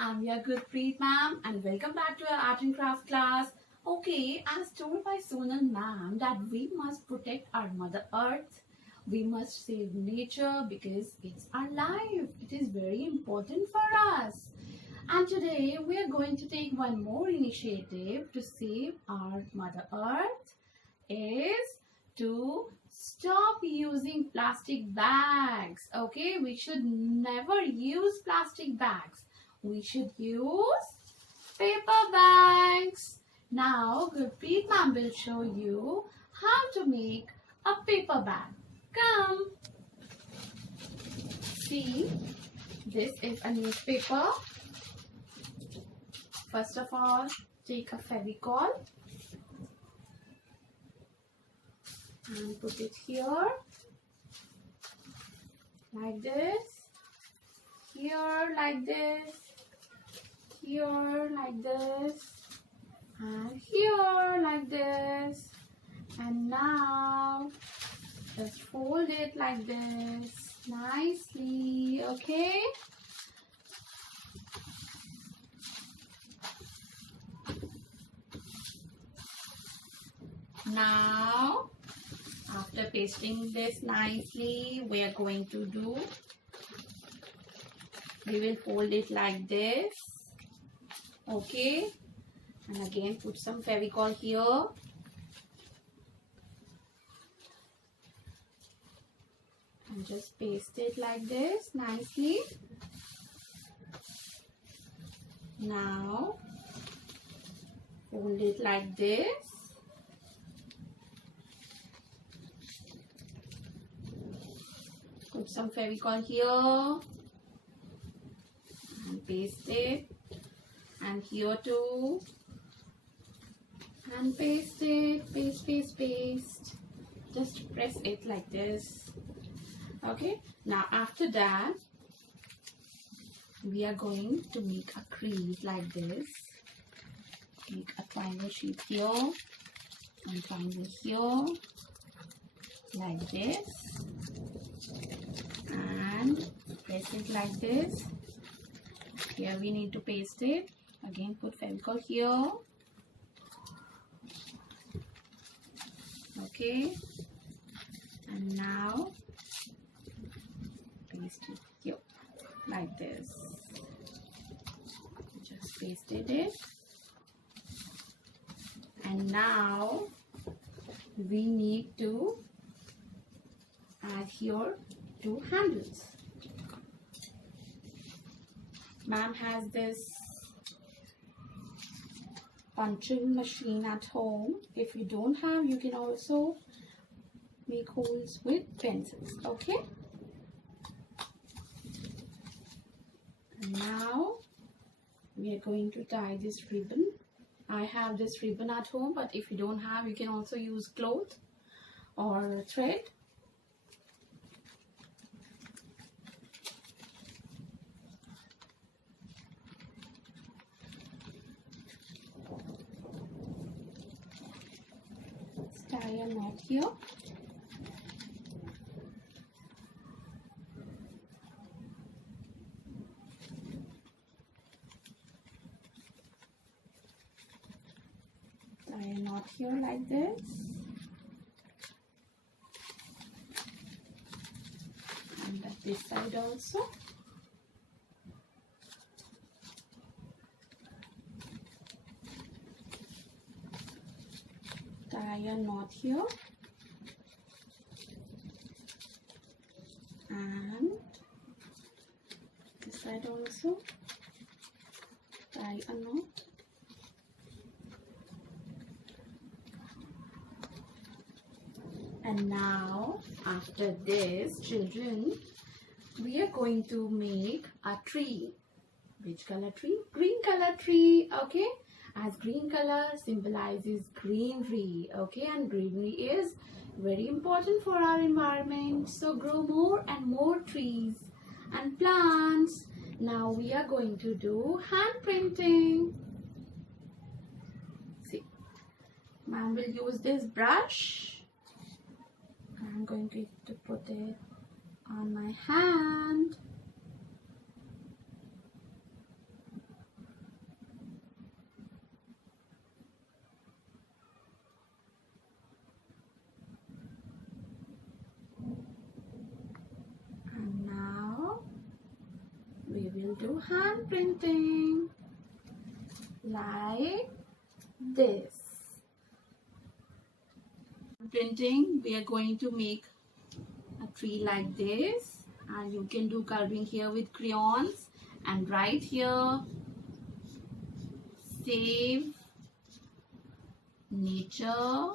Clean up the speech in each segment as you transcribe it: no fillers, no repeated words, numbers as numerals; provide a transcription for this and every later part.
I'm your Gurpreet ma'am and welcome back to our art and craft class. Okay, as told by Sonal ma'am that we must protect our mother earth. We must save nature because it's our life. It is very important for us. And today we are going to take one more initiative to save our mother earth is to stop using plastic bags. Okay, we should never use plastic bags. We should use paper bags. Now, Gurpreet ma'am will show you how to make a paper bag. Come. See, this is a newspaper. First of all, take a Fevicol and put it here like this, here like this, here like this, and here like this. And now just fold it like this nicely. Okay, now after pasting this nicely, we are going to do, we will fold it like this. Okay, and again put some Fevicol here. And just paste it like this nicely. Now fold it like this. Put some Fevicol here and paste it, and here too, and paste it, paste. Just press it like this. Okay, now after that we are going to make a crease like this. Make a triangle shape here and triangle here like this, and press it like this. Here we need to paste it. Again put Fevicol here. Okay, and now paste it here like this. Just pasted it, and now we need to add here two handles. Ma'am has this punching machine at home. If you don't have, you can also make holes with pencils. Okay, and now we are going to tie this ribbon. I have this ribbon at home, but if you don't have, you can also use cloth or thread. Tie a knot here. Tie a knot here like this. And at this side also. Tie a knot here, and this side also tie a knot. And now after this, children, we are going to make a tree. Which color tree? Green color tree. Okay, as green color symbolizes greenery. Okay, and greenery is very important for our environment. So grow more and more trees and plants. Now we are going to do hand printing. See, ma'am will use this brush. I'm going to put it on my hand. will do hand printing like this. Printing, we are going to make a tree like this, and you can do coloring here with crayons and write here save nature,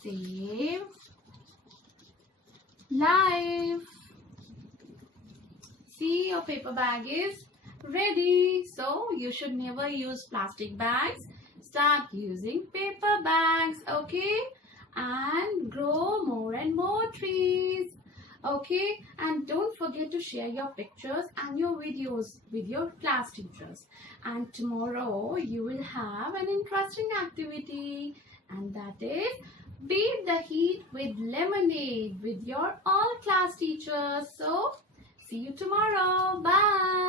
save life. See, your paper bag is ready. So you should never use plastic bags. Start using paper bags, okay? And grow more and more trees, okay? And don't forget to share your pictures and your videos with your class teachers. And tomorrow you will have an interesting activity, and that is beat the heat with lemonade with your all class teachers. So see you tomorrow. Bye.